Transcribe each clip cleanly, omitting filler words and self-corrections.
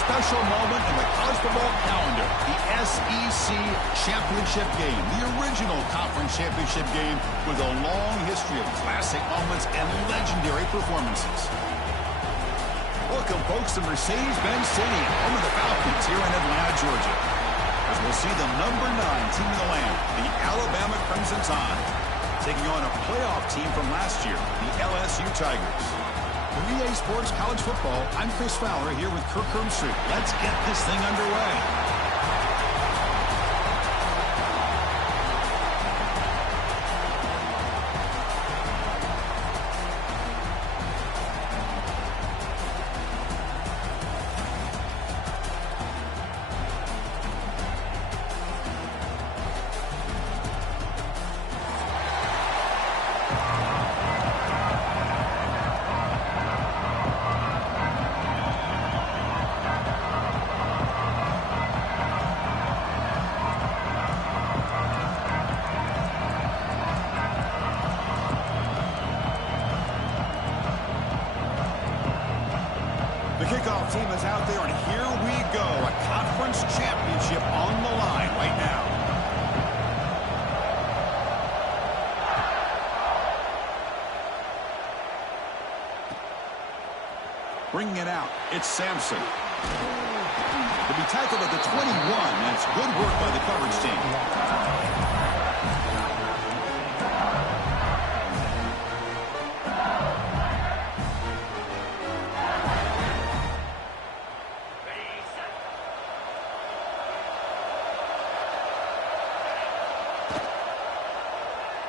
special moment in the college football calendar. The SEC Championship game, the original conference championship game with a long history of classic moments and legendary performances. Welcome, folks, to Mercedes-Benz Stadium, home of the Falcons here in Atlanta, Georgia. As we'll see the number 9 team in the land, the Alabama Crimson Tide, taking on a playoff team from last year, the LSU Tigers. For EA Sports College Football, I'm Chris Fowler here with Kirk Herbstreit. Let's get this thing underway. Kickoff team is out there, and here we go. A conference championship on the line right now. Bringing it out, it's Sampson. To be tackled at the 21. That's good work by the coverage team.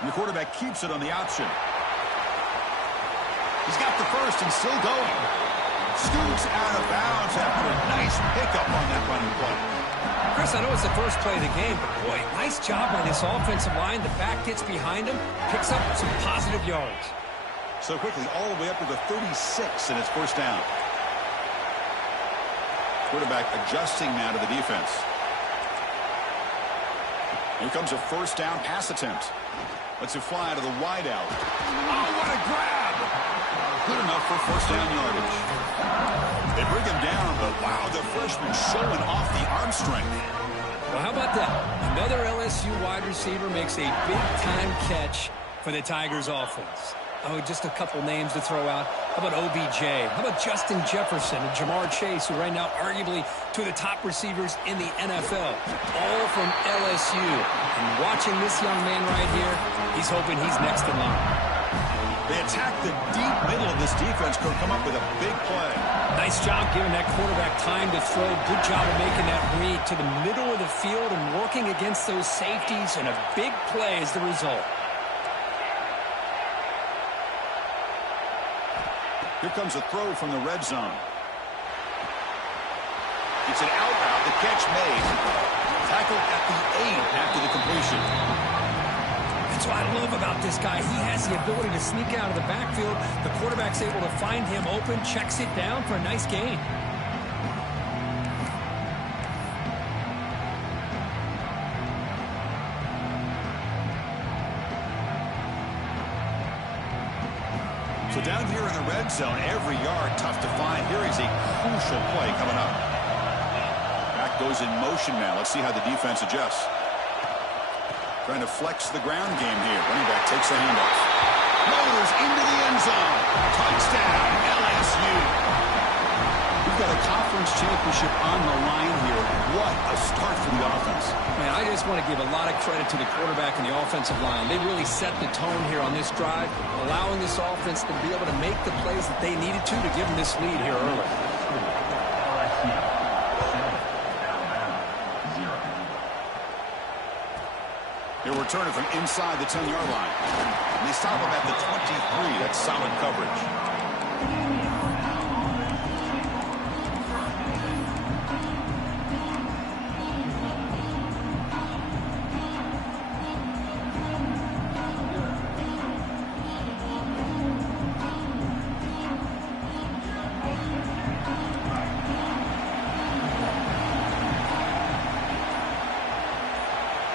And the quarterback keeps it on the option. He's got the first and still going. Scoots out of bounds after a nice pickup on that running play. Chris, I know it's the first play of the game, but boy, nice job by this offensive line. The back gets behind him, picks up some positive yards. So quickly, all the way up to the 36, and it's first down. Quarterback adjusting now to the defense. Here comes a first down pass attempt. Lets it fly to the wide out. Oh, what a grab! Good enough for first down yardage. They bring him down, but wow, the freshman showing off the arm strength. Well, how about that? Another LSU wide receiver makes a big-time catch for the Tigers offense. Oh, just a couple names to throw out. How about OBJ? How about Justin Jefferson and Jamar Chase, who right now arguably two of the top receivers in the NFL, all from LSU. And watching this young man right here, he's hoping he's next in line. They attack the deep middle of this defense, could come up with a big play. Nice job giving that quarterback time to throw. Good job of making that read to the middle of the field and working against those safeties, and a big play is the result. Here comes a throw from the red zone. It's an out route. The catch made. Tackled at the 8 after the completion. That's what I love about this guy. He has the ability to sneak out of the backfield. The quarterback's able to find him open, checks it down for a nice gain. So down here in the red zone, every yard tough to find. Here is a crucial play coming up. Back goes in motion now. Let's see how the defense adjusts. Trying to flex the ground game here. Running back takes the handoff. Rolls into the end zone. Touchdown, LSU. We've got a conference championship on the line here. What a start for the offense. Man, I just want to give a lot of credit to the quarterback and the offensive line. They really set the tone here on this drive, allowing this offense to be able to make the plays that they needed to give them this lead here early. They'll return it from inside the 10-yard line. And they stop him at the 23. That's solid coverage.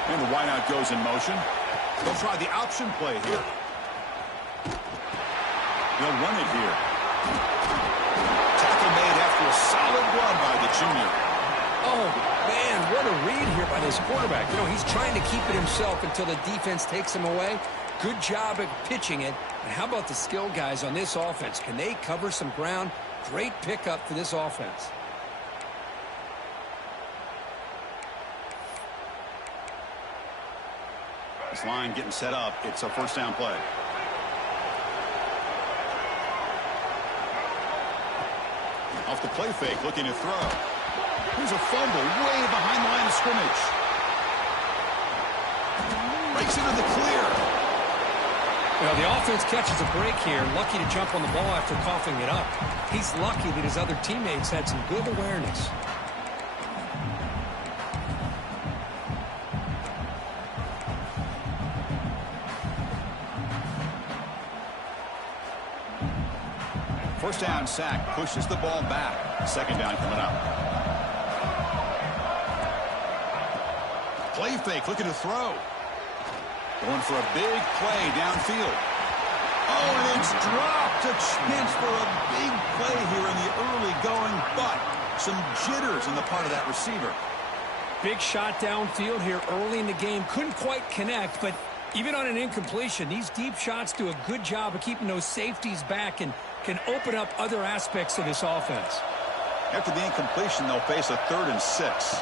And the wideout goes in motion. They'll try the option play here. They'll run it here. Tackle made after a solid run by the Jr. Oh, man, what a read here by this quarterback. You know, he's trying to keep it himself until the defense takes him away. Good job at pitching it. And how about the skill guys on this offense? Can they cover some ground? Great pickup for this offense. This line getting set up. It's a first down play. Off the play fake, looking to throw. Here's a fumble way behind the line of scrimmage. Breaks into the clear. Well, the offense catches a break here. Lucky to jump on the ball after coughing it up. He's lucky that his other teammates had some good awareness. First down sack pushes the ball back. Second down coming up. Play fake, looking to throw. Going for a big play downfield. Oh, and it's dropped. A chance for a big play here in the early going, but some jitters on the part of that receiver. Big shot downfield here early in the game. Couldn't quite connect, but even on an incompletion, these deep shots do a good job of keeping those safeties back and can open up other aspects of this offense. After the incompletion, they'll face a 3rd and 6.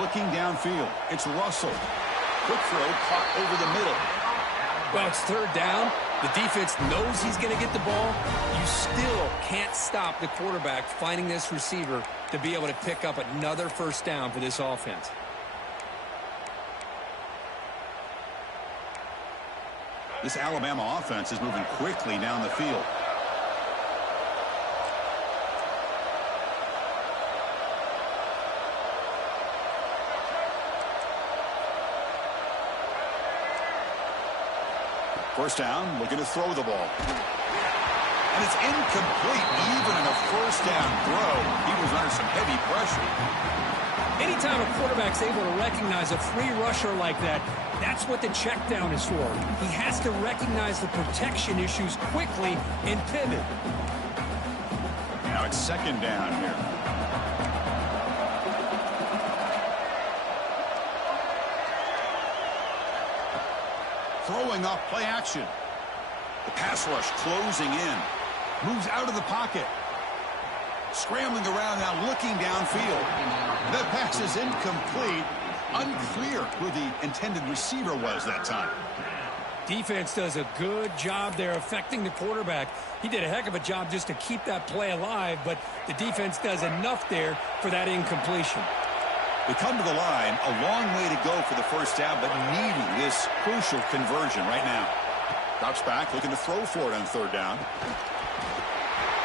Looking downfield, it's Russell. Quick throw caught over the middle. Well, it's 3rd down. The defense knows he's going to get the ball. You still can't stop the quarterback finding this receiver to be able to pick up another first down for this offense. This Alabama offense is moving quickly down the field. First down, looking to throw the ball. And it's incomplete. Even in a first down throw, he was under some heavy pressure. Anytime a quarterback's able to recognize a free rusher like that, that's what the check down is for. He has to recognize the protection issues quickly and pivot. Now it's second down here. Throwing off play action. The pass rush closing in. Moves out of the pocket. Scrambling around now, looking downfield. That pass is incomplete. Unclear who the intended receiver was that time. Defense does a good job there affecting the quarterback. He did a heck of a job just to keep that play alive, but the defense does enough there for that incompletion. We come to the line, a long way to go for the first down, but needing this crucial conversion right now. Drops back, looking to throw for it on 3rd down.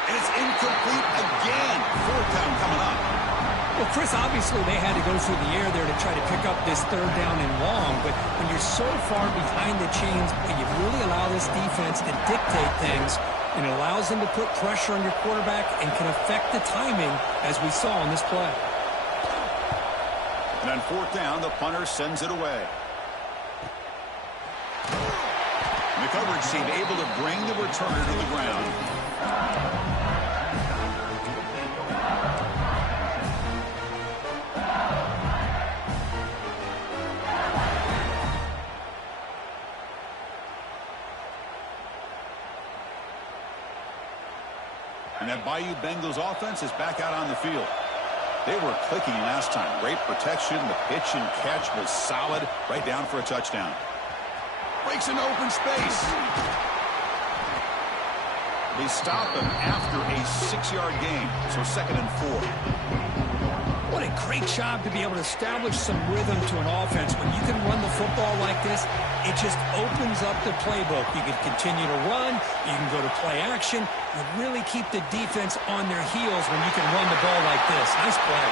And it's incomplete again. 4th down coming up. Well, Chris, obviously they had to go through the air there to try to pick up this 3rd down and long, but when you're so far behind the chains, you really allow this defense to dictate things, and it allows them to put pressure on your quarterback and can affect the timing, as we saw on this play. And on 4th down, the punter sends it away. And the coverage team able to bring the returner to the ground. And that Bayou Bengals offense is back out on the field. They were clicking last time. Great protection. The pitch and catch was solid. Right down for a touchdown. Breaks into open space. They stop him after a 6-yard gain. So 2nd and 4. What a great job to be able to establish some rhythm to an offense. When you can run the football like this, it just opens up the playbook. You can continue to run. You can go to play action. You really keep the defense on their heels when you can run the ball like this. Nice play.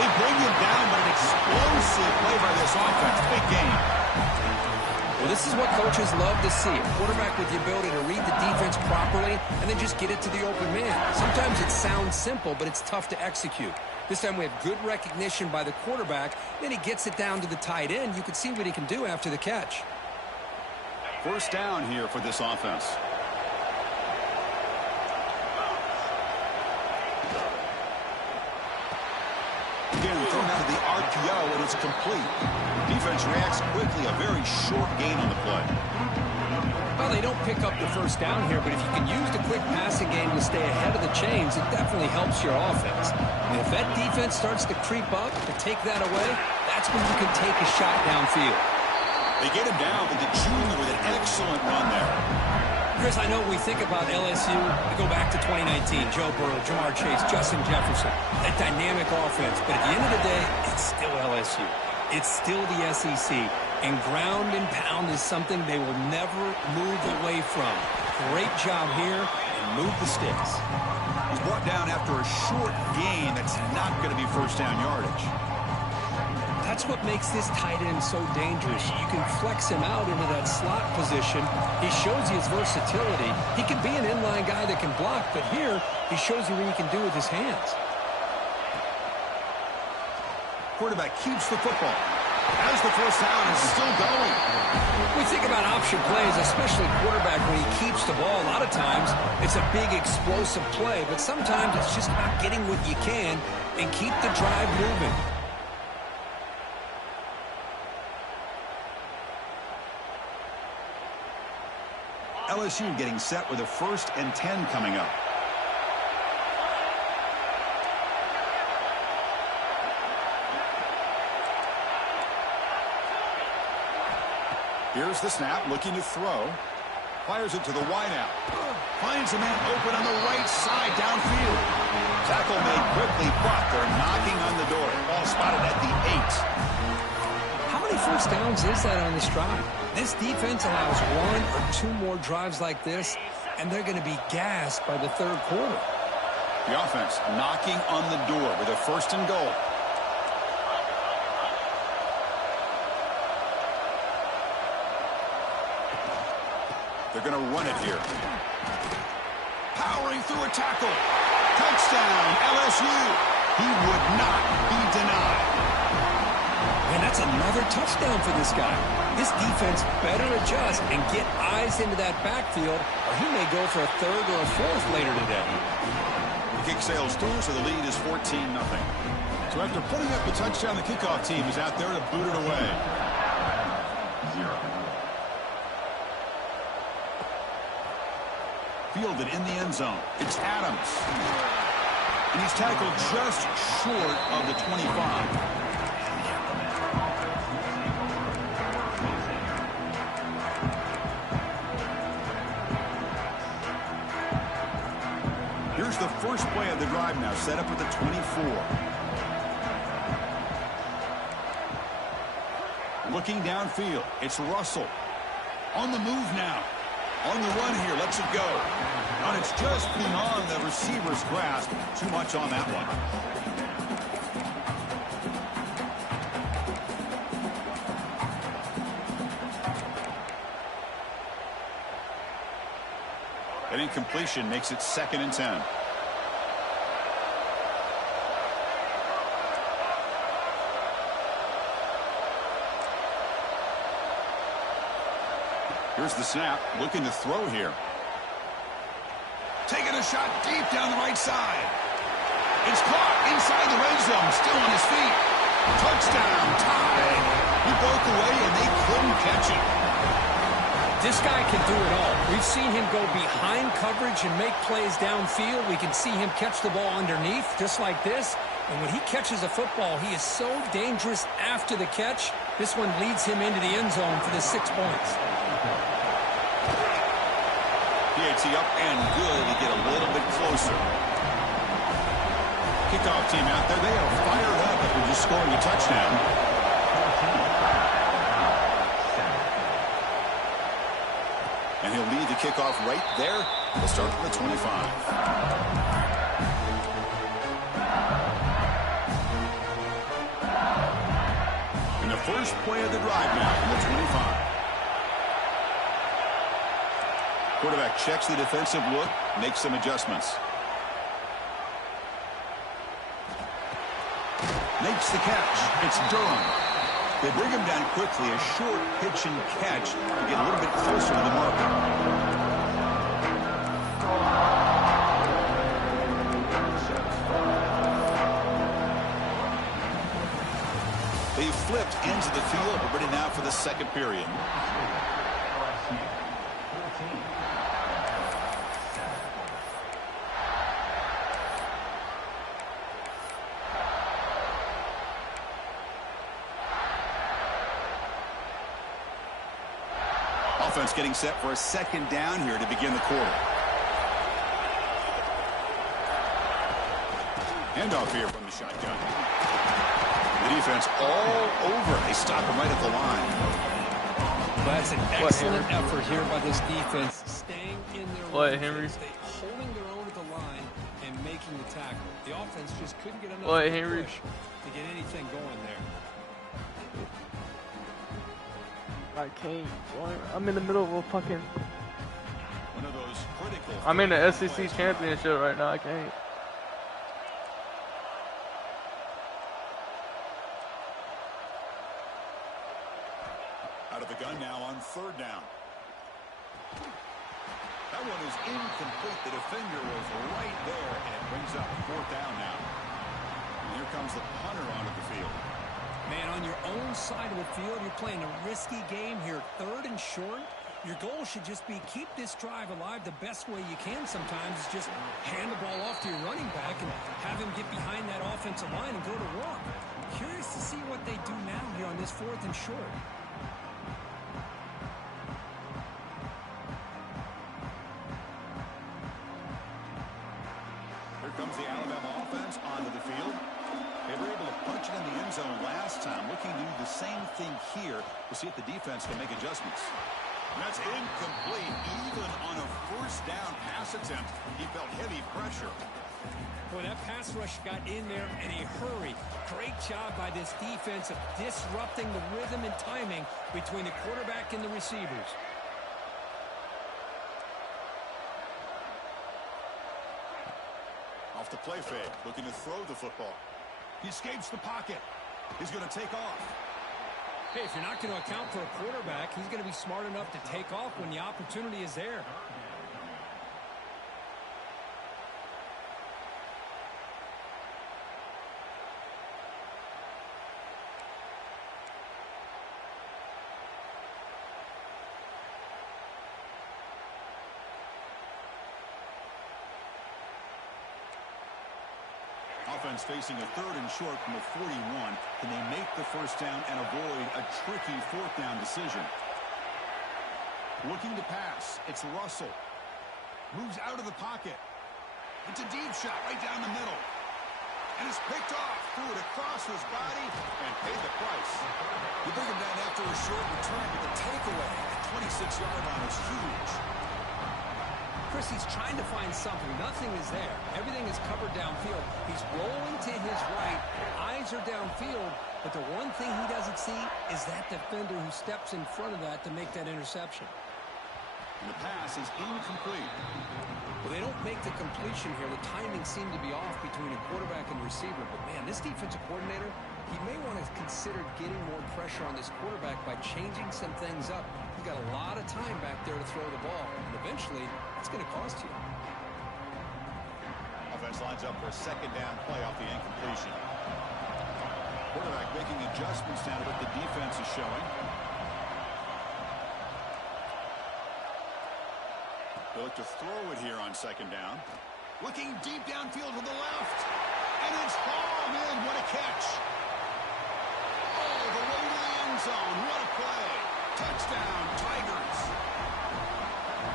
They bring him down, but an explosive play by this offense. Big game. Well, this is what coaches love to see. A quarterback with the ability to read the defense properly and then just get it to the open man. Sometimes it sounds simple, but it's tough to execute. This time we have good recognition by the quarterback. Then he gets it down to the tight end. You can see what he can do after the catch. First down here for this offense. RPO, and it's complete. Defense reacts quickly, a very short gain on the play. Well, they don't pick up the first down here, but if you can use the quick passing game to stay ahead of the chains, it definitely helps your offense. And if that defense starts to creep up to take that away, that's when you can take a shot downfield. They get him down with the junior with an excellent run there. Chris, I know we think about LSU, we go back to 2019, Joe Burrow, Jamar Chase, Justin Jefferson, that dynamic offense. But at the end of the day, it's still LSU. It's still the SEC. And ground and pound is something they will never move away from. Great job here, and move the sticks. He's brought down after a short gain that's not going to be first down yardage. That's what makes this tight end so dangerous. You can flex him out into that slot position. He shows you his versatility. He can be an inline guy that can block, but here he shows you what he can do with his hands. Quarterback keeps the football. As the first down is still going. We think about option plays, especially quarterback when he keeps the ball. A lot of times it's a big explosive play, but sometimes it's just about getting what you can and keep the drive moving. LSU getting set with a 1st and 10 coming up. Here's the snap, looking to throw. Fires it to the wideout. Finds a man open on the right side downfield. Tackle made quickly, but they're knocking on the door. Ball spotted at the 8. How many first downs is that on this drive? This defense allows 1 or 2 more drives like this, and they're going to be gassed by the third quarter. The offense knocking on the door with a 1st and goal. They're going to run it here. Powering through a tackle. Touchdown, LSU. He would not be denied. And that's another touchdown for this guy. This defense better adjust and get eyes into that backfield, or he may go for a 3rd or a 4th later today. The kick sails through, so the lead is 14-0. So after putting up the touchdown, the kickoff team is out there to boot it away. Fielded in the end zone. It's Adams. And he's tackled just short of the 25. Here's the first play of the drive now, set up at the 24. Looking downfield, it's Russell. On the move now. On the run here, lets it go. And it's just beyond the receiver's grasp. Too much on that one. An incompletion makes it 2nd and 10. Here's the snap, looking to throw here. Taking a shot deep down the right side. It's caught inside the red zone, still on his feet. Touchdown, tie. He broke away and they couldn't catch him. This guy can do it all. We've seen him go behind coverage and make plays downfield. We can see him catch the ball underneath, just like this. And when he catches a football, he is so dangerous after the catch. This one leads him into the end zone for the 6 points. PAT up and good to get a little bit closer. Kickoff team out there, they are fired up after just scoring a touchdown. And he'll lead the kickoff right there. He'll start from the 25. And the first play of the drive now from the 25. Quarterback checks the defensive look, makes some adjustments. Makes the catch. It's Durham. They bring him down quickly, a short pitch and catch to get a little bit closer to the marker. They flipped into the field. We're ready now for the second period. Offense getting set for a second down here to begin the quarter. Handoff here from the shotgun. The defense all over. They stop him right at the line. Well, that's an excellent effort here by this defense, staying in their Henry? holding their own at the line and making the tackle. The offense just couldn't get enough Henry? push to get anything going there. I can't. I'm in the middle of a fucking. One of those critical. I'm in the SEC championship right now. I can't. Out of the gun now on third down. That one is incomplete. The defender was right there, and it brings up fourth down now. And here comes the punter onto the field. Man, on your own side of the field, you're playing a risky game here. Third and short. Your goal should just be keep this drive alive the best way you can sometimes is just hand the ball off to your running back and have him get behind that offensive line and go to work. Curious to see what they do now here on this fourth and short. Here comes the Alabama offense onto the field. They were able to punch it in the end zone last time. Looking to do the same thing here. We'll see if the defense can make adjustments. And that's incomplete. Even on a first down pass attempt, he felt heavy pressure. Boy, that pass rush got in there in a hurry. Great job by this defense of disrupting the rhythm and timing between the quarterback and the receivers. Off the play fake, looking to throw the football. He escapes the pocket. He's going to take off. Hey, if you're not going to account for a quarterback, he's going to be smart enough to take off when the opportunity is there. Offense facing a third and short from the 41. Can they make the first down and avoid a tricky fourth down decision? Looking to pass. It's Russell. Moves out of the pocket. It's a deep shot right down the middle. And it's picked off. Threw it across his body and paid the price. You bring him down after a short return, but the takeaway at 26-yard line is huge. Chris, he's trying to find something. Nothing is there. Everything is covered downfield. He's rolling to his right. Eyes are downfield. But the one thing he doesn't see is that defender who steps in front of that to make that interception. And the pass is incomplete. Well, they don't make the completion here. The timing seemed to be off between a quarterback and receiver. But, man, this defensive coordinator, he may want to consider getting more pressure on this quarterback by changing some things up. He's got a lot of time back there to throw the ball. And eventually, it's going to cost you. Offense lines up for a second down play off the incompletion. Quarterback making adjustments now to what the defense is showing. They look to throw it here on second down. Looking deep downfield to the left. And it's hauled in. What a catch. Oh, the way to the end zone. What a play. Touchdown, Tigers.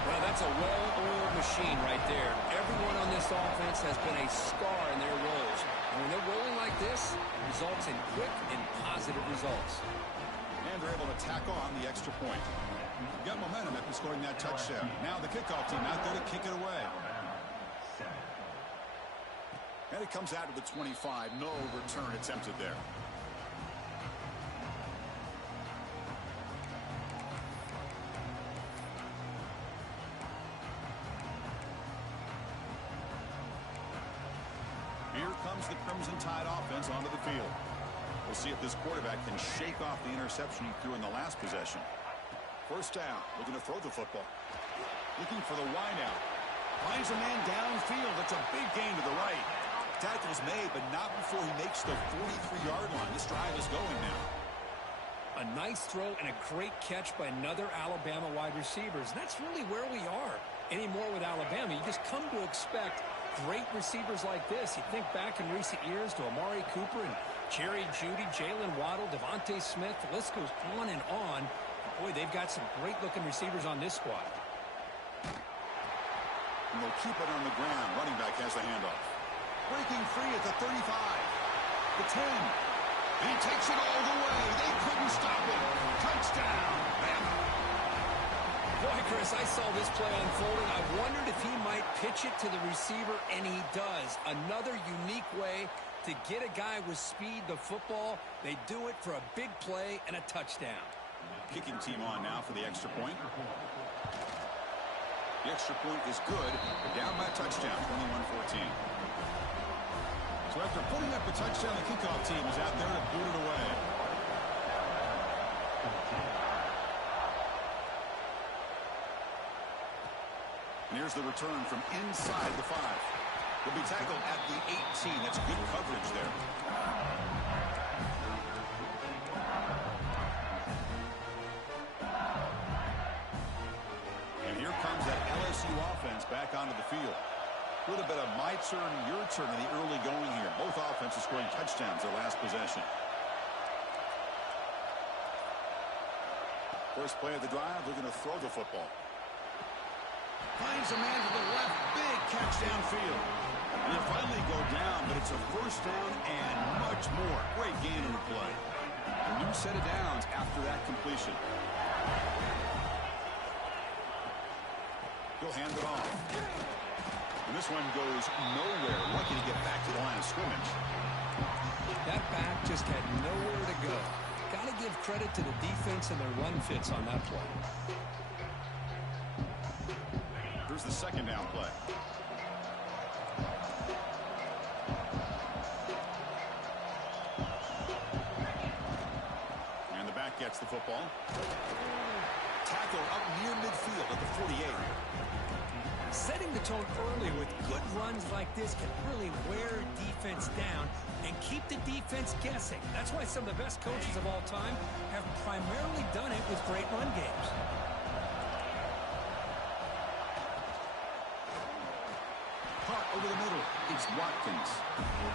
Well, that's a well-oiled machine right there. Everyone on this offense has been a star in their roles. And when they're rolling like this, it results in quick and positive results. And they're able to tack on the extra point. Got momentum after scoring that touchdown. Now the kickoff team out there to kick it away. And it comes out to the 25. No return attempted there. Here comes the Crimson Tide offense onto the field. We'll see if this quarterback can shake off the interception he threw in the last possession. First down, looking to throw the football. Looking for the wideout. Finds a man downfield. It's a big gain to the right. Tackle's made, but not before he makes the 43-yard line. This drive is going now. A nice throw and a great catch by another Alabama wide receivers. And that's really where we are anymore with Alabama. You just come to expect great receivers like this. You think back in recent years to Amari Cooper and Jerry Jeudy, Jalen Waddle, Devontae Smith. The list goes on and on. Boy, they've got some great-looking receivers on this squad. And they'll keep it on the ground. Running back has the handoff. Breaking free at the 35. The 10. And he takes it all the way. They couldn't stop him. Touchdown, Bama. Boy, Chris, I saw this play unfolding. I wondered if he might pitch it to the receiver, and he does. Another unique way to get a guy with speed the football. They do it for a big play and a touchdown. Kicking team on now for the extra point. The extra point is good. They're down by a touchdown, 21-14. So after putting up a touchdown, the kickoff team is out there to boot it away. And here's the return from inside the 5. Will be tackled at the 18. That's good coverage there. And here comes that LSU offense back onto the field. A little bit of my turn, your turn in the early going here. Both offenses scoring touchdowns their last possession. First play of the drive, they're going to throw the football. Finds a man to the left, big catch downfield. And you finally go down, but it's a first down and much more. Great gain in the play. A new set of downs after that completion. He'll hand it off. And this one goes nowhere. Lucky to get back to the line of scrimmage. That back just had nowhere to go. Got to give credit to the defense and their run fits on that play. Here's the second down play. And the back gets the football. Tackle up near midfield at the 48. Setting the tone early with good runs like this can really wear defense down and keep the defense guessing. That's why some of the best coaches of all time have primarily done it with great run games. Caught over the middle. It's Watkins.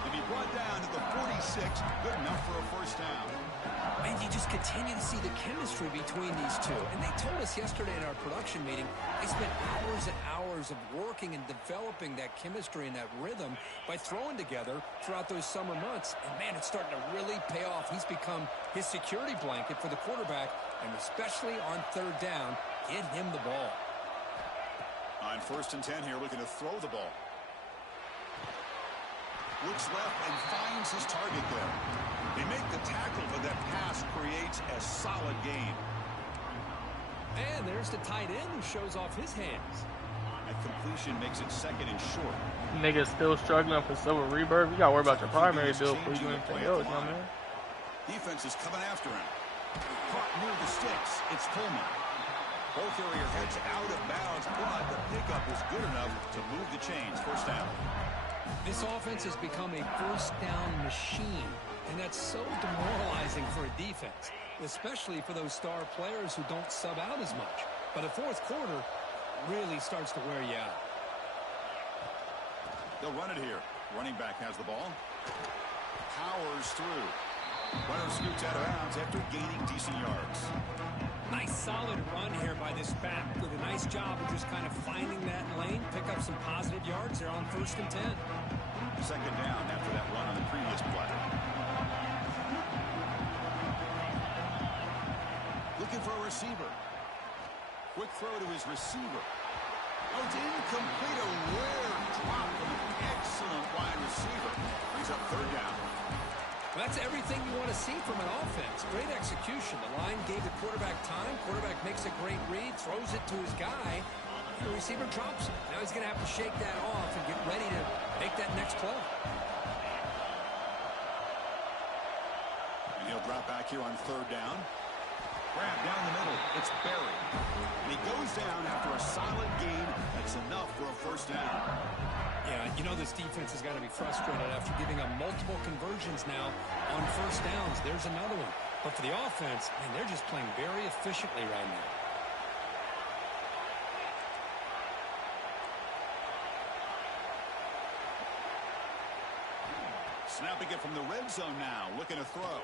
To be brought down at the 46, good enough for a first down. And you just continue to see the chemistry between these two. And they told us yesterday in our production meeting, they spent hours and hours of working and developing that chemistry and that rhythm by throwing together throughout those summer months. And, man, it's starting to really pay off. He's become his security blanket for the quarterback, and especially on third down, get him the ball. On 1st and 10 here, looking to throw the ball. Looks left and finds his target there. They make the tackle, but that pass creates a solid gain. And there's the tight end who shows off his hands. That completion makes it second and short. Niggas still struggling for silver rebirth. You gotta worry about your primary build before you do anything else, you know, man. Defense is coming after him. Caught near the sticks. It's Coleman. Ball carrier heads out of bounds, but the pickup is good enough to move the chains. First down. This offense has become a first down machine, and that's so demoralizing for a defense, especially for those star players who don't sub out as much. But the fourth quarter really starts to wear you out. They'll run it here. Running back has the ball. Powers through. Runner scoots out of bounds after gaining decent yards. Nice solid run here by this back. Did a nice job of just kind of finding that lane, pick up some positive yards there on 1st and 10. Second down after that run on the previous play. Looking for a receiver. Quick throw to his receiver. Oh, it's incomplete. A rare drop from an excellent wide receiver. Brings up third down. Well, that's everything you want to see from an offense. Great execution. The line gave the quarterback time. Quarterback makes a great read, throws it to his guy. The receiver drops it. Now he's going to have to shake that off and get ready to make that next play. And he'll drop back here on third down. Grab down the middle. It's Berry. And he goes down after a solid gain. That's enough for a first down. Yeah, you know this defense has got to be frustrated after giving up multiple conversions now on first downs. There's another one. But for the offense, man, they're just playing very efficiently right now. Snapping it from the red zone now, looking to throw.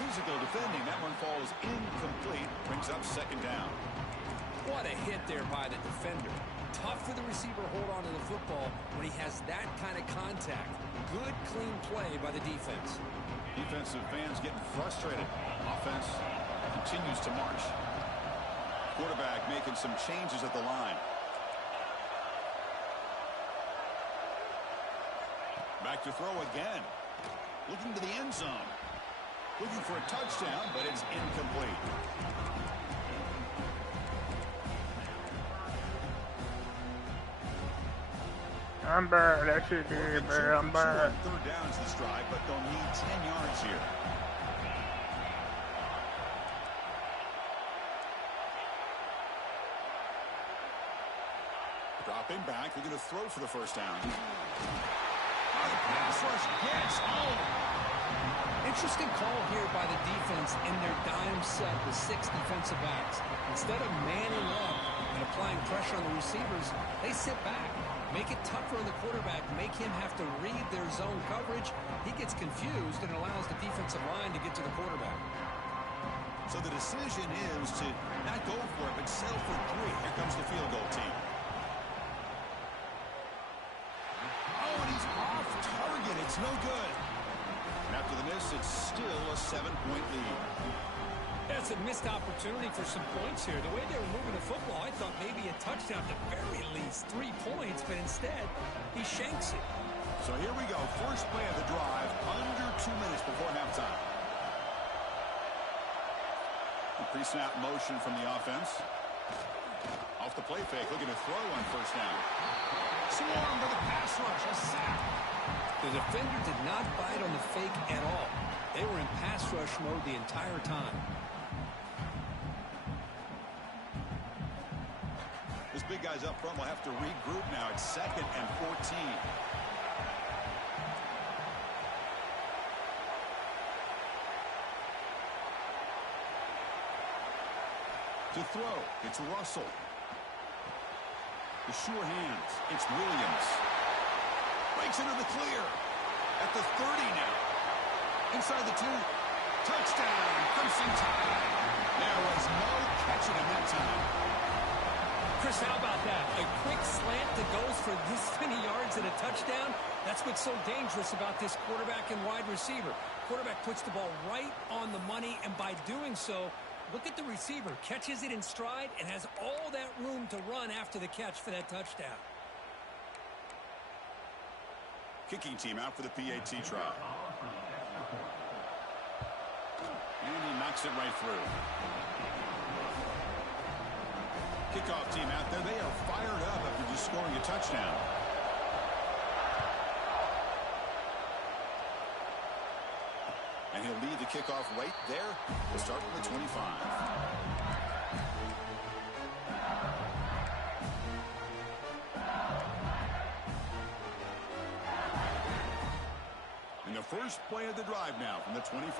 Physical defending, that one falls incomplete, brings up second down. What a hit there by the defender. Tough for the receiver to hold on to the football when he has that kind of contact. Good, clean play by the defense. Defensive fans getting frustrated. Offense continues to march. Quarterback making some changes at the line. Back to throw again. Looking to the end zone. Looking for a touchdown, but it's incomplete. I'm bad. That shit did, man. I'm bad. Third downs this drive, but they'll need 10 yards here. Dropping back, they're going to throw for the first down. The pass rush gets home. Interesting call here by the defense in their dime set with 6 defensive backs. Instead of manning up and applying pressure on the receivers, they sit back, make it tougher on the quarterback, make him have to read their zone coverage. He gets confused and allows the defensive line to get to the quarterback. So the decision is to not go for it, but settle for 3. Here comes the field goal team. Oh, and he's off target. It's no good. And after the miss, it's still a 7-point lead. That's a missed opportunity for some points here. The way they were moving the football, I thought maybe a touchdown, at the very least 3 points, but instead, he shanks it. So here we go. First play of the drive, under 2 minutes before halftime. Pre-snap motion from the offense. Off the play fake, looking to throw on first down. Swarm for the pass rush, a sack. The defender did not bite on the fake at all. They were in pass rush mode the entire time. This big guy's up front will have to regroup now. It's 2nd and 14. To throw, it's Russell. The sure hands, it's Williams. Breaks into the clear. At the 30 now. Inside the 2. Touchdown, Crimson Tide. There was no catching him that time. Chris, how about that? A quick slant that goes for this many yards and a touchdown. That's what's so dangerous about this quarterback and wide receiver. Quarterback puts the ball right on the money, and by doing so, look at the receiver. Catches it in stride and has all that room to run after the catch for that touchdown. Kicking team out for the PAT try. And he knocks it right through. Kickoff team out there. They are fired up after just scoring a touchdown. And he'll lead the kickoff right there. We'll start from the 25. And the first play of the drive now from the 25.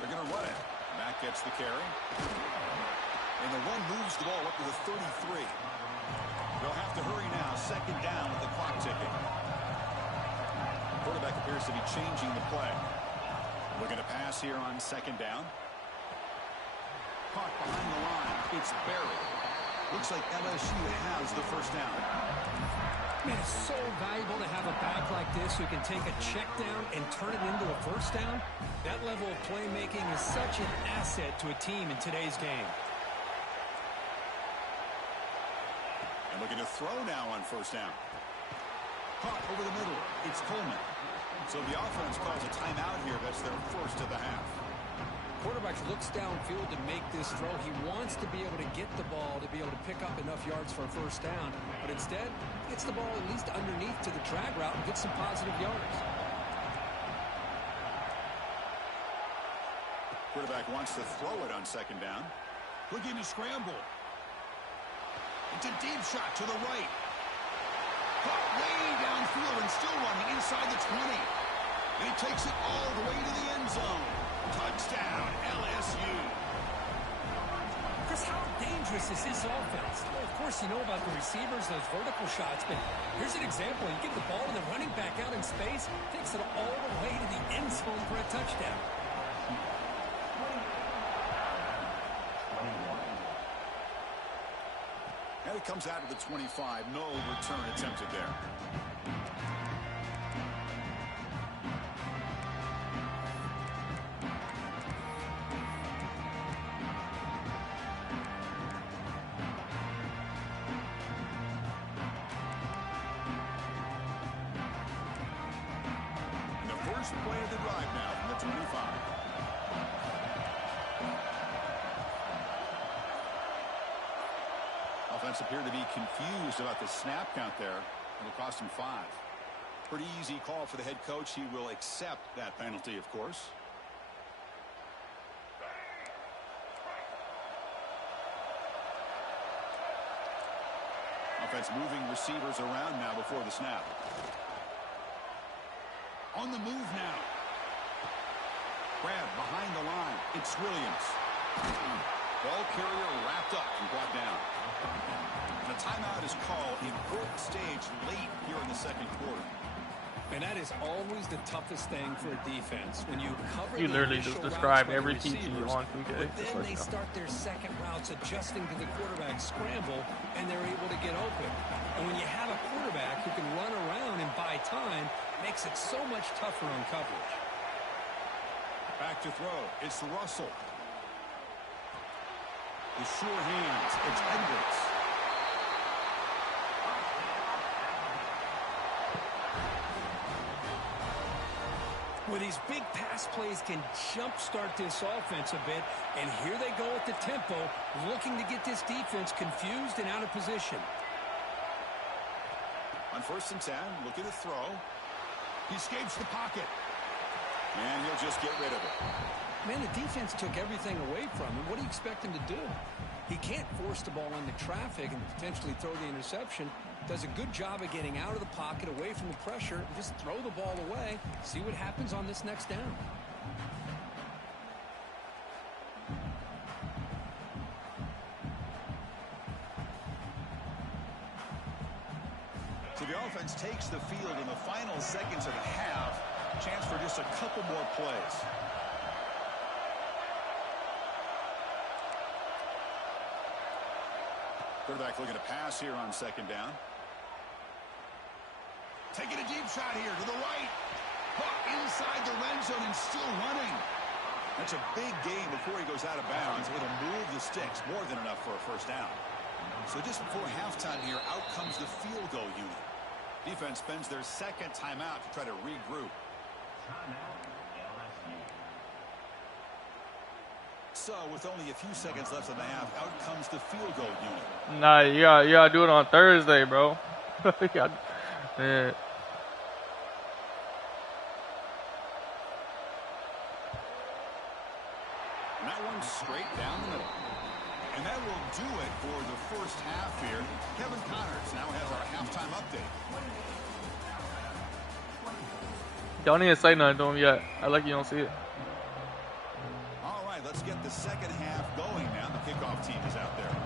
They're going to run it. Matt gets the carry. And the run moves the ball up to the 33. They'll have to hurry now. 2nd down with the clock ticking. Quarterback appears to be changing the play. Looking to pass here on 2nd down. Caught behind the line. It's Barry. Looks like LSU has the first down. Man, it's so valuable to have a back like this who can take a check down and turn it into a first down. That level of playmaking is such an asset to a team in today's game. And looking to throw now on first down. Caught over the middle. It's Coleman. So the offense calls a timeout here. That's their first of the half. Quarterback looks downfield to make this throw. He wants to be able to get the ball to be able to pick up enough yards for a first down. But instead, gets the ball at least underneath to the drag route and gets some positive yards. Quarterback wants to throw it on 2nd down. Looking to scramble. It's a deep shot to the right. Caught way downfield and still running inside the 20. And he takes it all the way to the end zone. Touchdown, LSU. Chris, how dangerous is this offense? Well, of course, you know about the receivers, those vertical shots, but here's an example. You get the ball and the running back out in space, takes it all the way to the end zone for a touchdown. And it comes out of the 25. No return attempted there. Play of the drive now from the 25. Offense appeared to be confused about the snap count there. It'll cost him 5. Pretty easy call for the head coach. He will accept that penalty, of course. Offense moving receivers around now before the snap. On the move now. Grab behind the line. It's Williams. Ball carrier wrapped up and brought down. And a timeout is called. Important stage late here in the second quarter. And that is always the toughest thing for a defense. When you cover you literally just described every TT on 2K. But then they start their second routes adjusting to the quarterback scramble, and they're able to get open. And when you have a quarterback who can run around and buy time, it makes it so much tougher on coverage. Back to throw. It's Russell. The sure hands. It's Edwards. Well, these big pass plays can jumpstart this offense a bit, and here they go at the tempo, looking to get this defense confused and out of position. On 1st and 10, looking to throw. He escapes the pocket. And he'll just get rid of it. Man, the defense took everything away from him. What do you expect him to do? He can't force the ball into traffic and potentially throw the interception. Does a good job of getting out of the pocket, away from the pressure, and just throw the ball away. See what happens on this next down. So the offense takes the field in the final seconds of the half. Chance for just a couple more plays. Quarterback looking to pass here on 2nd down. Taking a deep shot here to the right. Caught inside the red zone and still running. That's a big gain before he goes out of bounds. It'll move the sticks, more than enough for a 1st down. So just before halftime here, out comes the field goal unit. Defense spends their 2nd timeout to try to regroup. So with only a few seconds left in the half, out comes the field goal unit. Nah, you gotta do it on Thursday, bro. Yeah. And that one's straight down the middle. And that will do it for the 1st half here. Kevin Connors now has our halftime update. Don't even say nothing to him yet. I like you don't see it. All right, let's get the 2nd half going now. The kickoff team is out there.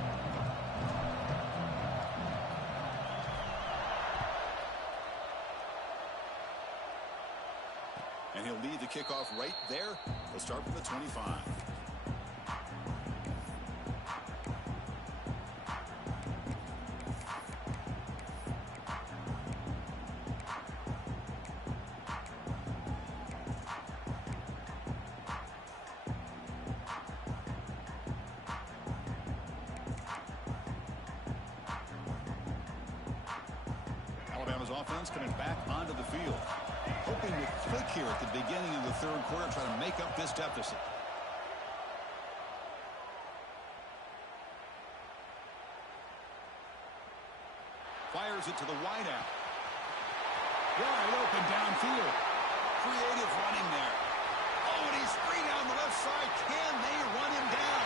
And he'll lead the kickoff right there. He'll start from the 25. Offense coming back onto the field, hoping to click here at the beginning of the 3rd quarter, try to make up this deficit. Fires it to the wideout. Wide open downfield. Creative running there. Oh, and he's free down the left side. Can they run him down?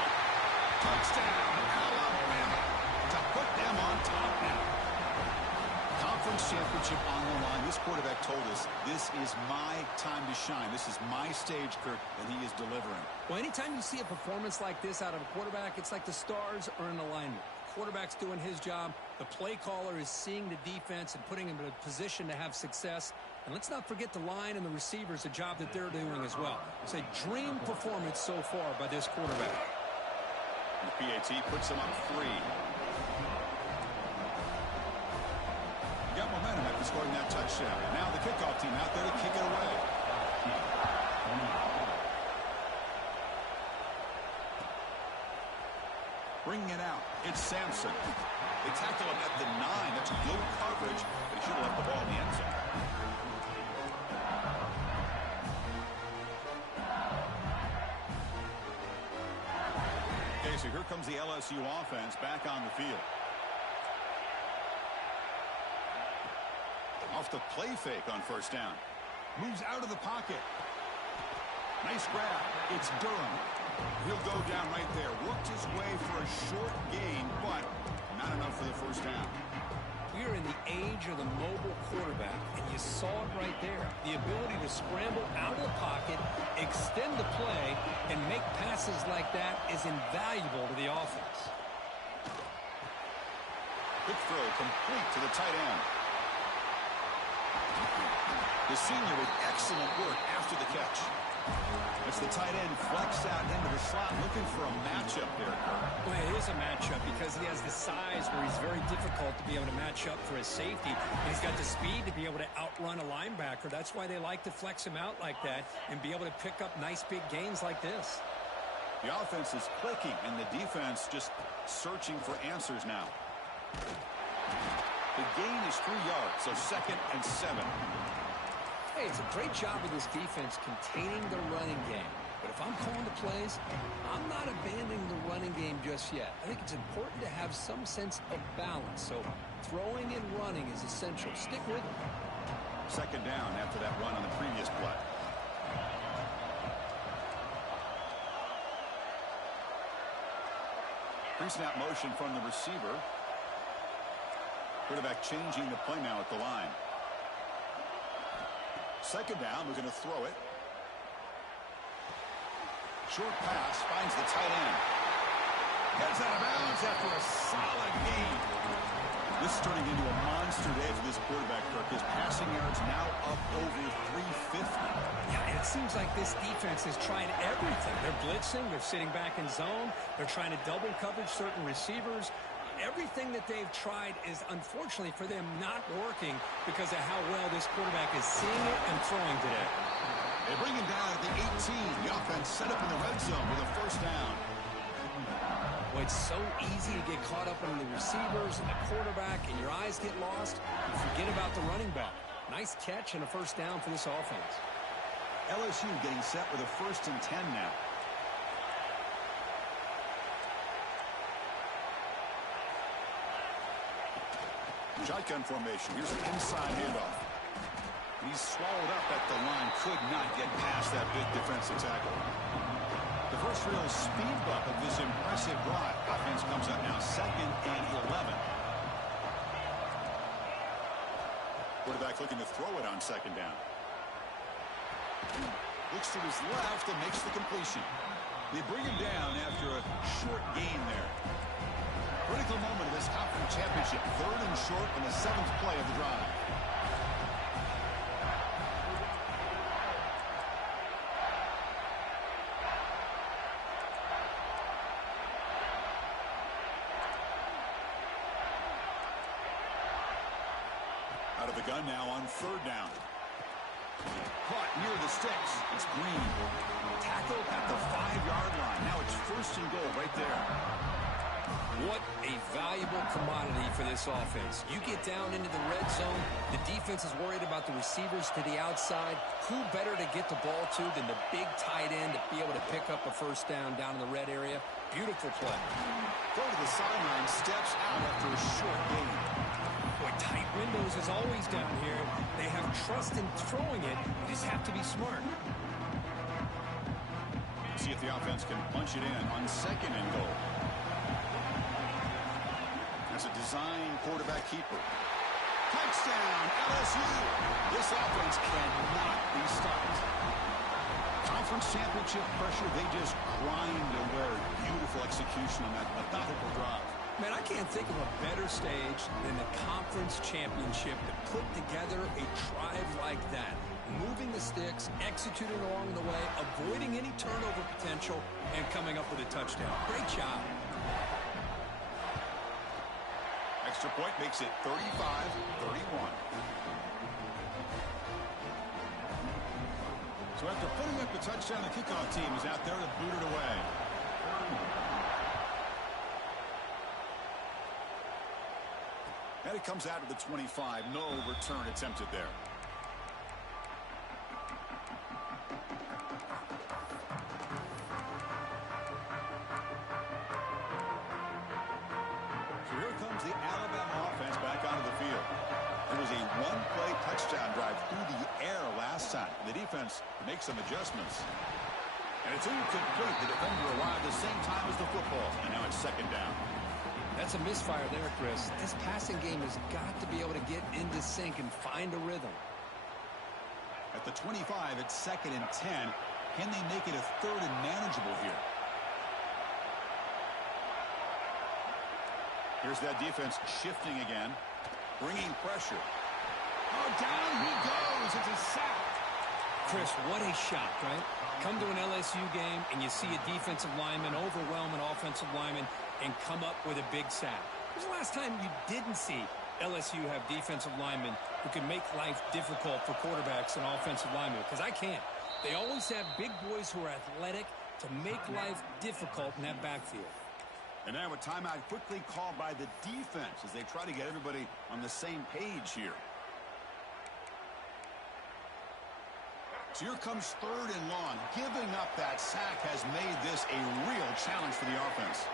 Touchdown, Alabama, to put them on top now. conference championship on the line. This quarterback told us, this is my time to shine. This is my stage, Kirk, and he is delivering. Well, anytime you see a performance like this out of a quarterback, it's like the stars are in alignment. The quarterback's doing his job. The play caller is seeing the defense and putting him in a position to have success. And let's not forget the line and the receivers, the job that they're doing as well. It's a dream performance so far by this quarterback. The PAT puts him up 3. Got momentum after scoring that touchdown. Now the kickoff team out there to kick it away. Bringing it out, it's Sampson. They tackle him at the 9. That's good coverage, but he should have left the ball in the end zone. Okay, so here comes the LSU offense back on the field. Off the play fake on first down. Moves out of the pocket. Nice grab. It's Durham. He'll go down right there. Worked his way for a short gain, but not enough for the first down. We are in the age of the mobile quarterback, and you saw it right there. The ability to scramble out of the pocket, extend the play, and make passes like that is invaluable to the offense. Quick throw complete to the tight end. The senior with excellent work after the catch. It's the tight end flex out into the slot, looking for a matchup there, Kirk. Well, it is a matchup because he has the size where he's very difficult to be able to match up for his safety. And he's got the speed to be able to outrun a linebacker. That's why they like to flex him out like that and be able to pick up nice big gains like this. The offense is clicking, and the defense just searching for answers now. The gain is 3 yards, so 2nd and 7. Hey, it's a great job of this defense containing the running game. But if I'm calling the plays, I'm not abandoning the running game just yet. I think it's important to have some sense of balance. So throwing and running is essential. Stick with it. 2nd down after that run on the previous play. Pre-snap motion from the receiver. Quarterback changing the play now at the line. 2nd down, we're going to throw it. Short pass, finds the tight end. Heads out of bounds after a solid gain. This is turning into a monster day for this quarterback, Kirk. His passing yards now up over 350. Yeah, and it seems like this defense has tried everything. They're blitzing, they're sitting back in zone, they're trying to double coverage certain receivers. Everything that they've tried is, unfortunately for them, not working because of how well this quarterback is seeing it and throwing today. They bring him down at the 18. The offense set up in the red zone with a 1st down. Well, it's so easy to get caught up in the receivers and the quarterback, and your eyes get lost. You forget about the running back. Nice catch and a 1st down for this offense. LSU getting set with a 1st and 10 now. Shotgun formation. Here's an inside handoff. He's swallowed up at the line. Could not get past that big defensive tackle. The first real speed bump of this impressive drive. Offense comes up now 2nd and 11. Quarterback looking to throw it on 2nd down. Looks to his left and makes the completion. They bring him down after a short gain there. Critical moment of this conference championship. 3rd and short on the 7th play of the drive. Out of the gun now on 3rd down. Caught near the sticks. It's Green. Tackled at the 5-yard line. Now it's 1st and goal right there. What a valuable commodity for this offense. You get down into the red zone, the defense is worried about the receivers to the outside. Who better to get the ball to than the big tight end to be able to pick up a 1st down in the red area? Beautiful play. Go to the sideline, steps out after a short gain. Boy, tight windows is always down here. They have trust in throwing it. You just have to be smart. See if the offense can punch it in on 2nd and goal. As a design quarterback keeper. Touchdown, LSU. This offense cannot be stopped. Conference championship pressure, they just grind away. Beautiful execution on that methodical drive. Man, I can't think of a better stage than the conference championship to put together a drive like that. Moving the sticks, executing along the way, avoiding any turnover potential, and coming up with a touchdown. Great job. Extra point makes it 35-31. So after putting up the touchdown, the kickoff team is out there to boot it away. And it comes out to the 25. No return attempted there. So here comes the Alabama offense back onto the field. It was a one-play touchdown drive through the air last time. The defense makes some adjustments. And it's incomplete. The defender arrived the same time as the football. And now it's second down. That's a misfire there, Chris. This passing game has got to be able to get into sync and find a rhythm. At the 25, it's second and 10. Can they make it a third and manageable here? Here's that defense shifting again, bringing pressure. Oh, down he goes. It's a sack. Chris, what a shot, right? Come to an LSU game and you see a defensive lineman overwhelm an offensive lineman and come up with a big sack. When's the last time you didn't see LSU have defensive linemen who can make life difficult for quarterbacks and offensive linemen? Because I can't. They always have big boys who are athletic to make life difficult in that backfield. And now a timeout quickly called by the defense as they try to get everybody on the same page here. So here comes third and long. Giving up that sack has made this a real challenge for the offense.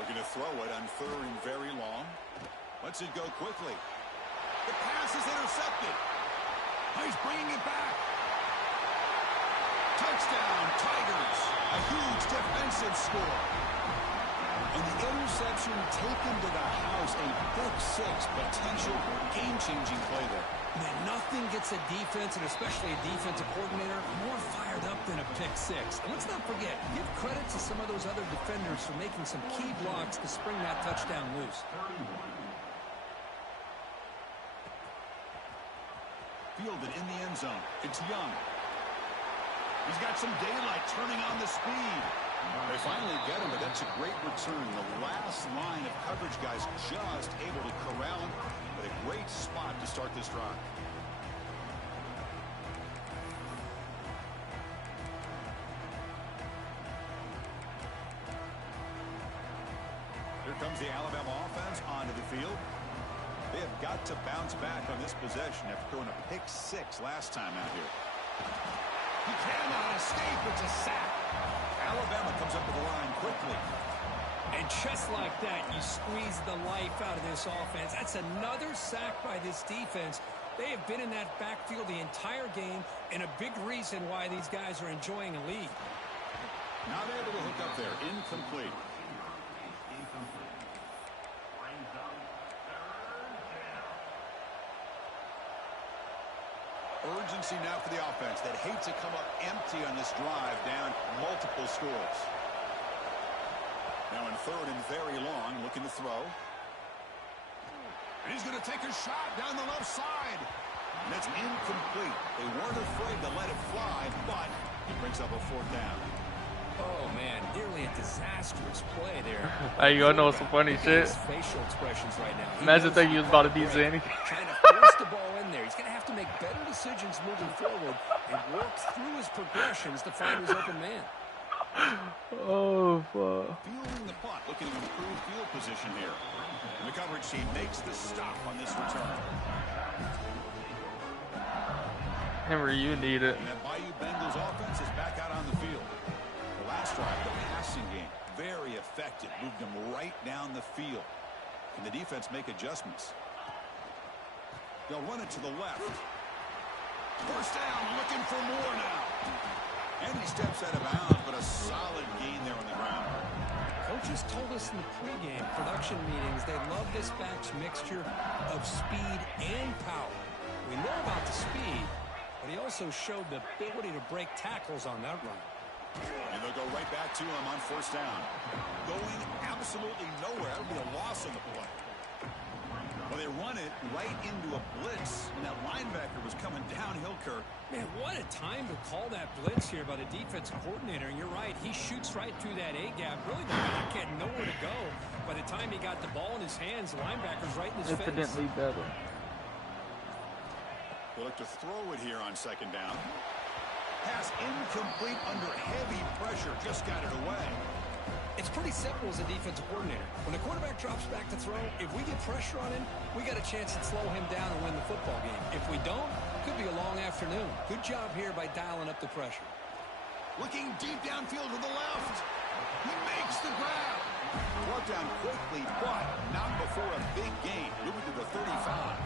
Looking to throw it on third and very long. Lets it go quickly. The pass is intercepted. He's bringing it back. Touchdown, Tigers. A huge defensive score. And the interception taken to the house. A pick six, potential game-changing play there. Man, nothing gets a defense, and especially a defensive coordinator, more fired up than a pick six. And let's not forget, give credit to some of those other defenders for making some key blocks to spring that touchdown loose. Fielded in the end zone. It's Young. He's got some daylight turning on the speed. They finally get him, but that's a great return. The last line of coverage guys just able to corral him, but a great spot to start this drive. Here comes the Alabama offense onto the field. They have got to bounce back on this possession after throwing a pick six last time out here. He cannot escape. It's a sack. Alabama comes up to the line quickly. And just like that, you squeeze the life out of this offense. That's another sack by this defense. They have been in that backfield the entire game, and a big reason why these guys are enjoying a lead. Not able to hook up there. Incomplete. Urgency now for the offense that hates to come up empty on this drive, down multiple scores. Now in third and very long, looking to throw. And he's going to take a shot down the left side. And it's incomplete. They weren't afraid to let it fly, but he brings up a fourth down. Oh, man, nearly a disastrous play there. Hey, you know some funny shit. Facial expressions right now. Imagine thinking he was about to do anything. Trying to force the ball in there. He's going to have to make better decisions moving forward and work through his progressions to find his open man. Oh, fuck. Fielding the punt, looking to improve field position here. And the coverage team makes the stop on this return. Henry, you need it. And that Bayou Bengals offense is back out on the field. The last drive, the passing game, very effective. Moved them right down the field. Can the defense make adjustments? They'll run it to the left. First down, looking for more now. And he steps out of bounds, but a solid gain there on the ground. Coaches told us in the pregame production meetings they love this back's mixture of speed and power. We know about the speed, but he also showed the ability to break tackles on that run. And they'll go right back to him on first down. Going absolutely nowhere. That'll be a loss on the play. Well, they run it right into a blitz, and that linebacker was coming downhill, Kirk. Man, what a time to call that blitz here by the defensive coordinator. And you're right, he shoots right through that A-gap. Really, the back had nowhere to go. By the time he got the ball in his hands, the linebacker's right in his face. Infinitely better. They'll look to throw it here on second down. Pass incomplete under heavy pressure. Just got it away. It's pretty simple as a defensive coordinator. When the quarterback drops back to throw, if we get pressure on him, we got a chance to slow him down and win the football game. If we don't, it could be a long afternoon. Good job here by dialing up the pressure. Looking deep downfield to the left. He makes the grab. Brought down quickly, but not before a big gain. Moving to the 35.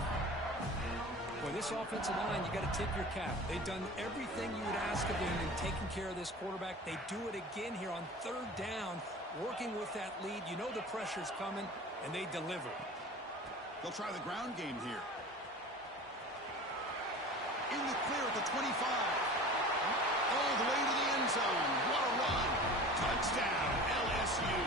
Boy, this offensive line, you got to tip your cap. They've done everything you would ask of them in taking care of this quarterback. They do it again here on third down, working with that lead. You know the pressure's coming, and they deliver. They'll try the ground game here. In the clear at the 25. All the way to the end zone. What a run. Touchdown, LSU.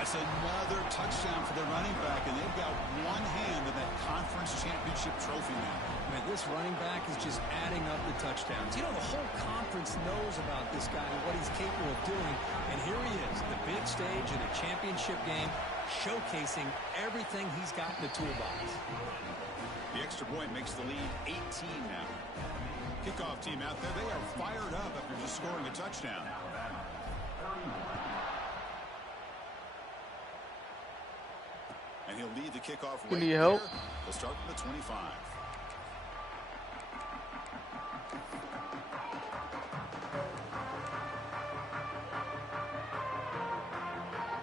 That's another touchdown for the running back, and they've got one hand in that conference championship trophy now. Man, this running back is just adding up the touchdowns. You know, the whole conference knows about this guy and what he's capable of doing, and here he is, the big stage of the championship game, showcasing everything he's got in the toolbox. The extra point makes the lead 18 now. Kickoff team out there, they are fired up after just scoring a touchdown. And he'll lead the kickoff right Need help? there. We'll start from the 25.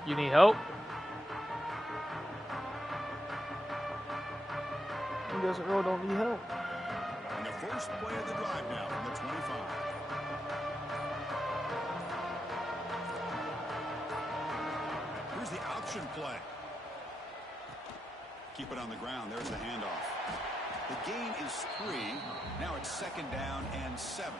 You need help? He doesn't really don't need help. And the first play of the drive now from the 25. Here's the option play. Keep it on the ground. There's the handoff. The gain is 3. Now it's second down and 7.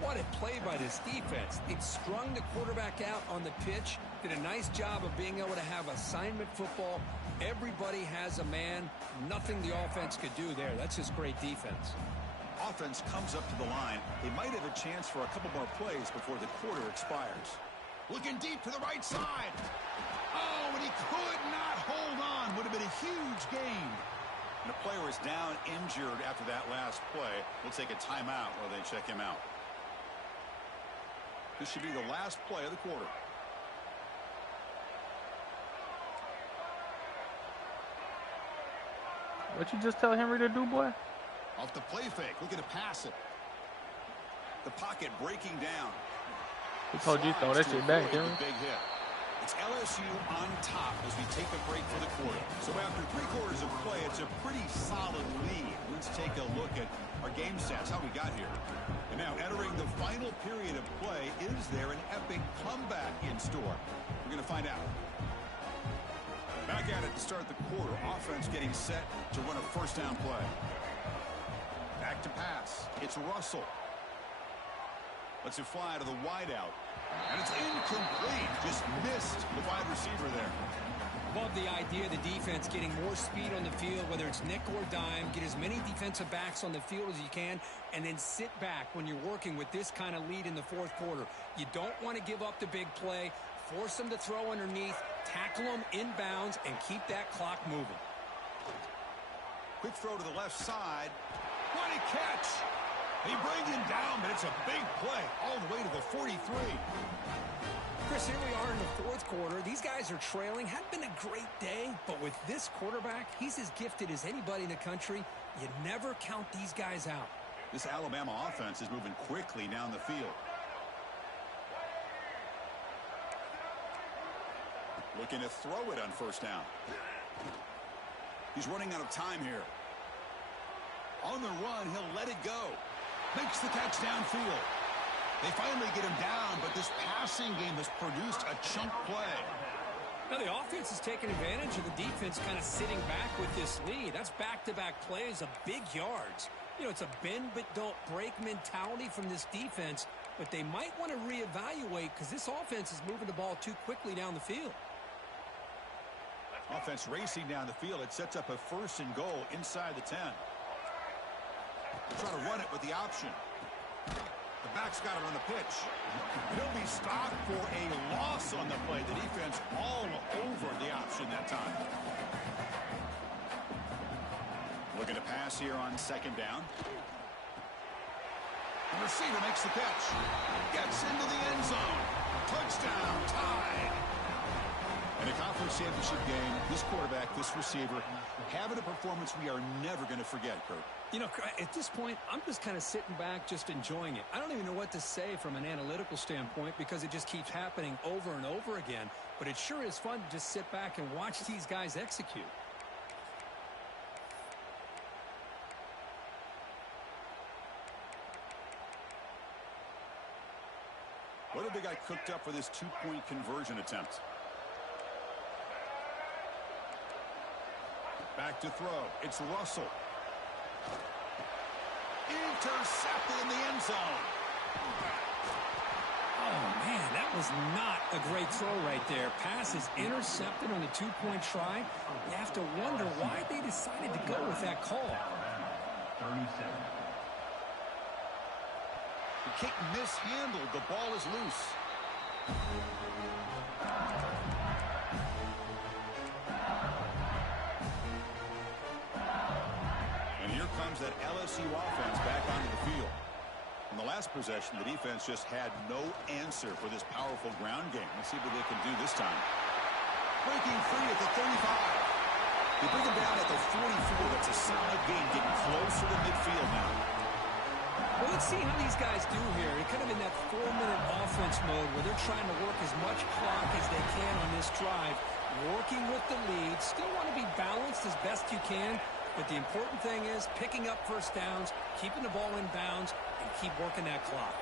What a play by this defense. It strung the quarterback out on the pitch, did a nice job of being able to have assignment football. Everybody has a man. Nothing the offense could do there. That's just great defense. Offense comes up to the line. They might have a chance for a couple more plays before the quarter expires. Looking deep to the right side. Oh, and he could not hold on. Would have been a huge gain. And the player is down injured after that last play. We'll take a timeout while they check him out. This should be the last play of the quarter. What you just tell Henry to do, boy? Off the play fake. Looking to pass it. The pocket breaking down. He told you throw that shit back, Henry. Big hit. It's LSU on top as we take a break for the quarter. So after 3 quarters of play, it's a pretty solid lead. Let's take a look at our game stats, how we got here. And now entering the final period of play, is there an epic comeback in store? We're going to find out. Back at it to start the quarter. Offense getting set to run a first down play. Back to pass. It's Russell. Lets it fly to the wideout. And it's incomplete. Just missed the wide receiver there. Love the idea of the defense getting more speed on the field, whether it's nickel or dime. Get as many defensive backs on the field as you can, and then sit back when you're working with this kind of lead in the fourth quarter. You don't want to give up the big play. Force them to throw underneath. Tackle them inbounds and keep that clock moving. Quick throw to the left side. What a catch! They bring him down, but it's a big play all the way to the 43. Chris, here we are in the fourth quarter. These guys are trailing. Hadn't been a great day, but with this quarterback, he's as gifted as anybody in the country. You never count these guys out. This Alabama offense is moving quickly down the field. Looking to throw it on first down. He's running out of time here. On the run, he'll let it go. Makes the catch downfield. They finally get him down, but this passing game has produced a chunk play. Now the offense is taking advantage of the defense kind of sitting back with this lead. That's back-to-back plays of big yards. You know, it's a bend but don't break mentality from this defense, but they might want to reevaluate because this offense is moving the ball too quickly down the field. Offense racing down the field. It sets up a 1st and goal inside the 10. Try to run it with the option. The back's got it on the pitch. He'll be stopped for a loss on the play. The defense all over the option that time. Looking to pass here on 2nd down. The receiver makes the catch. Gets into the end zone. Touchdown, tied. In a conference championship game, this quarterback, this receiver, having a performance we are never going to forget, Kurt. You know, at this point, I'm just kind of sitting back, just enjoying it. I don't even know what to say from an analytical standpoint because it just keeps happening over and over again. But it sure is fun to just sit back and watch these guys execute. What have they got cooked up for this 2-point conversion attempt? Back to throw. It's Russell. Intercepted in the end zone. Oh, man, that was not a great throw right there. Pass is intercepted on the 2-point try. You have to wonder why they decided to go with that call. 37. The kick mishandled. The ball is loose. And here comes that LSU offense back onto the field. In the last possession, the defense just had no answer for this powerful ground game. Let's see what they can do this time. Breaking free at the 35. They bring him down at the 44. That's a solid gain, getting closer to midfield now. Well, let's see how these guys do here. They're kind of in that 4-minute offense mode where they're trying to work as much clock as they can on this drive, working with the lead. Still want to be balanced as best you can, but the important thing is picking up first downs, keeping the ball in bounds, and keep working that clock.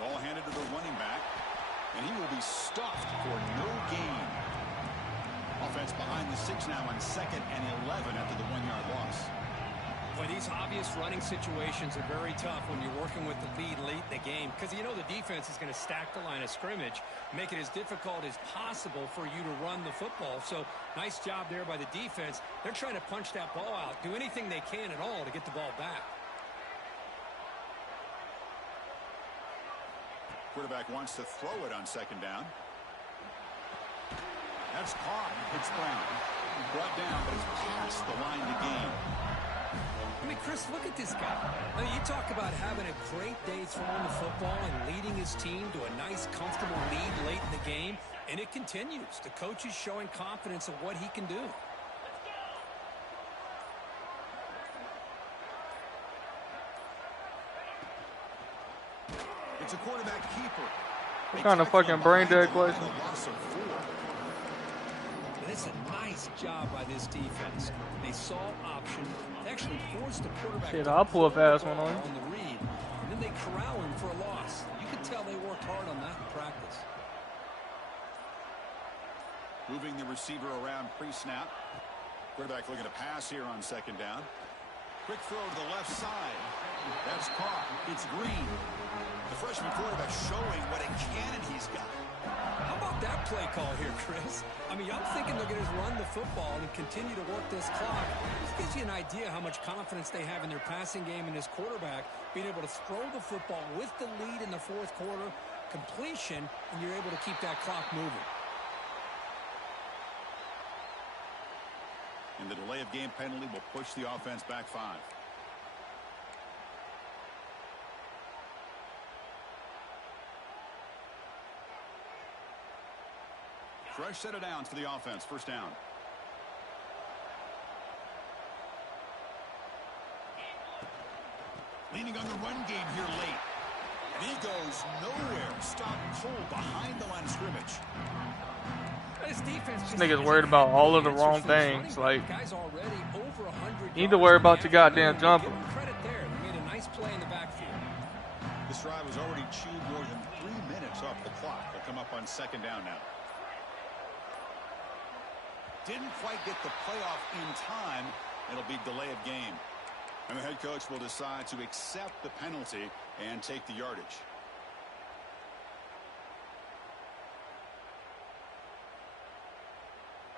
Ball handed to the running back, and he will be stuffed for no gain. Offense behind the 6 now on 2nd and 11 after the 1-yard loss. Boy, these obvious running situations are very tough when you're working with the lead late in the game because you know the defense is going to stack the line of scrimmage, make it as difficult as possible for you to run the football. So nice job there by the defense. They're trying to punch that ball out, do anything they can at all to get the ball back. Quarterback wants to throw it on 2nd down. That's caught. It's Brown. Brought down, but it's past the line to gain. I mean, Chris, look at this guy. I mean, you talk about having a great day throwing the football and leading his team to a nice, comfortable lead late in the game, and it continues. The coach is showing confidence of what he can do. It's a quarterback keeper. What kind of fucking brain dead question? It's a nice job by this defense. They saw option. They actually forced the quarterback. Shit, I'll pull a fast one on the read, and then they corral him for a loss. You can tell they worked hard on that in practice. Moving the receiver around pre-snap. Quarterback looking to pass here on 2nd down. Quick throw to the left side. That's caught. It's Green. The freshman quarterback showing what a cannon he's got. How about that play call here, Chris? I mean, I'm thinking they're going to run the football and continue to work this clock. This gives you an idea how much confidence they have in their passing game and this quarterback being able to throw the football with the lead in the 4th quarter, completion, and you're able to keep that clock moving. And the delay of game penalty will push the offense back 5. Fresh set of downs for the offense. 1st down. Leaning on the run game here late. And he goes nowhere. Stop cold behind the line of scrimmage. This nigga's worried about all of the wrong things. Like, you need to worry about your goddamn jumper. Credit there. They made a nice play in the backfield. The This drive has already chewed more than 3 minutes off the clock. They'll come up on second down now. Didn't quite get the playoff in time. It'll be delay of game. And the head coach will decide to accept the penalty and take the yardage.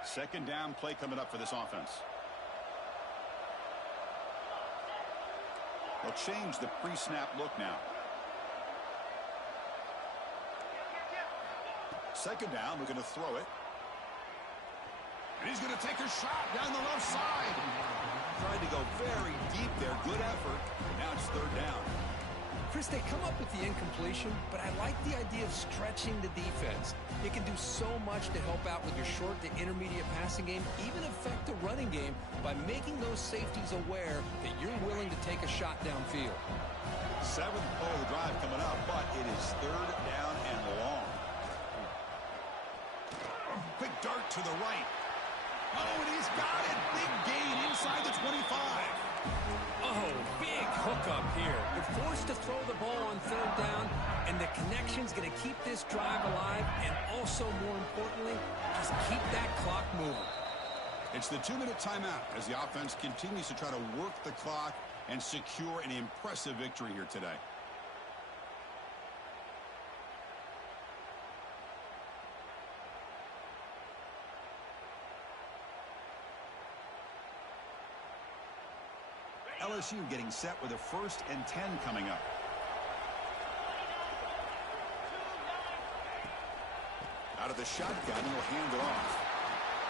Second down play coming up for this offense. They'll change the pre-snap look now. Second down, we're going to throw it. And he's going to take a shot down the left side. Tried to go very deep there. Good effort. Now it's third down. Chris, they come up with the incompletion, but I like the idea of stretching the defense. It can do so much to help out with your short to intermediate passing game, even affect the running game by making those safeties aware that you're willing to take a shot downfield. Seventh play of the drive coming up, but it is third down and long. Quick dart to the right. Oh, and he's got it. Big gain inside the 25. Oh, big hookup here. They're forced to throw the ball on third down, and the connection's going to keep this drive alive, and also, more importantly, just keep that clock moving. It's the 2-minute timeout as the offense continues to try to work the clock and secure an impressive victory here today. LSU getting set with a 1st and 10 coming up. Out of the shotgun, he'll hand it off.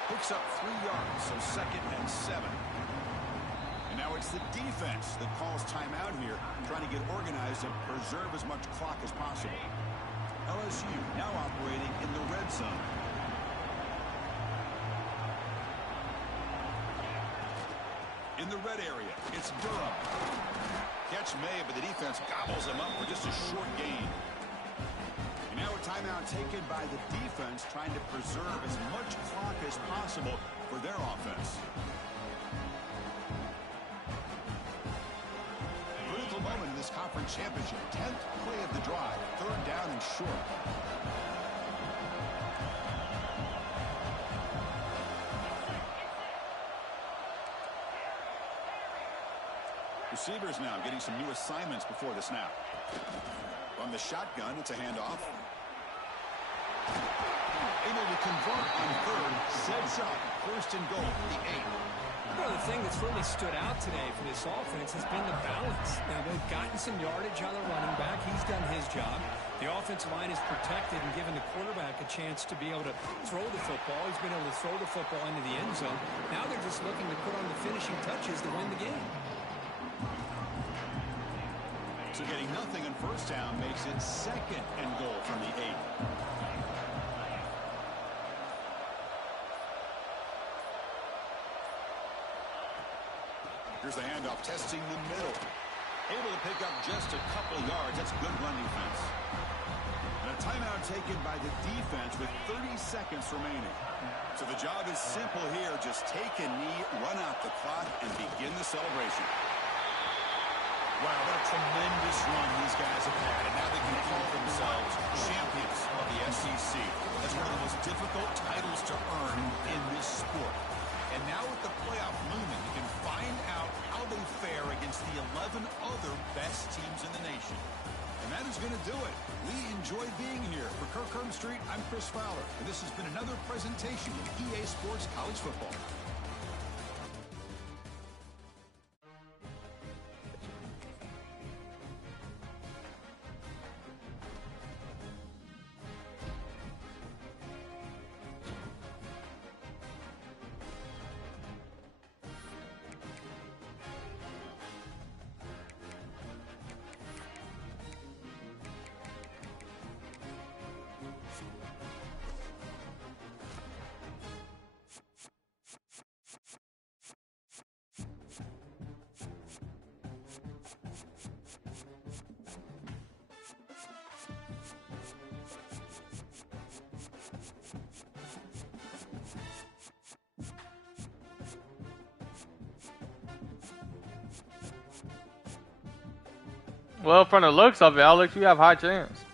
Picks up 3 yards, so 2nd and 7. And now it's the defense that calls timeout here, trying to get organized and preserve as much clock as possible. LSU now operating in the red zone. In the red area, it's Durham. Catch made, but the defense gobbles him up for just a short gain. And now a timeout taken by the defense, trying to preserve as much clock as possible for their offense. Critical moment in this conference championship. 10th play of the drive. Third down and short. Receivers now getting some new assignments before the snap. On the shotgun, it's a handoff. Able to convert on third, sets up 1st and goal, the 8. Well, the thing that's really stood out today for this offense has been the balance. Now, they've gotten some yardage on the running back. He's done his job. The offensive line is protected and given the quarterback a chance to be able to throw the football. He's been able to throw the football into the end zone. Now they're just looking to put on the finishing touches to win the game. So getting nothing on 1st down makes it 2nd and goal from the 8. Here's the handoff, testing the middle. Able to pick up just a couple yards. That's good run defense. And a timeout taken by the defense with 30 seconds remaining. So the job is simple here. Just take a knee, run out the clock, and begin the celebration. Wow, what a tremendous run these guys have had, and now they can call themselves champions of the SEC. That's one of the most difficult titles to earn in this sport. And now with the playoff looming, you can find out how they fare against the 11 other best teams in the nation. And that is going to do it. We enjoyed being here. For Kirk Herbstreit, I'm Chris Fowler, and this has been another presentation of EA Sports College Football. Well, from the looks of it, Alex, you have high chance.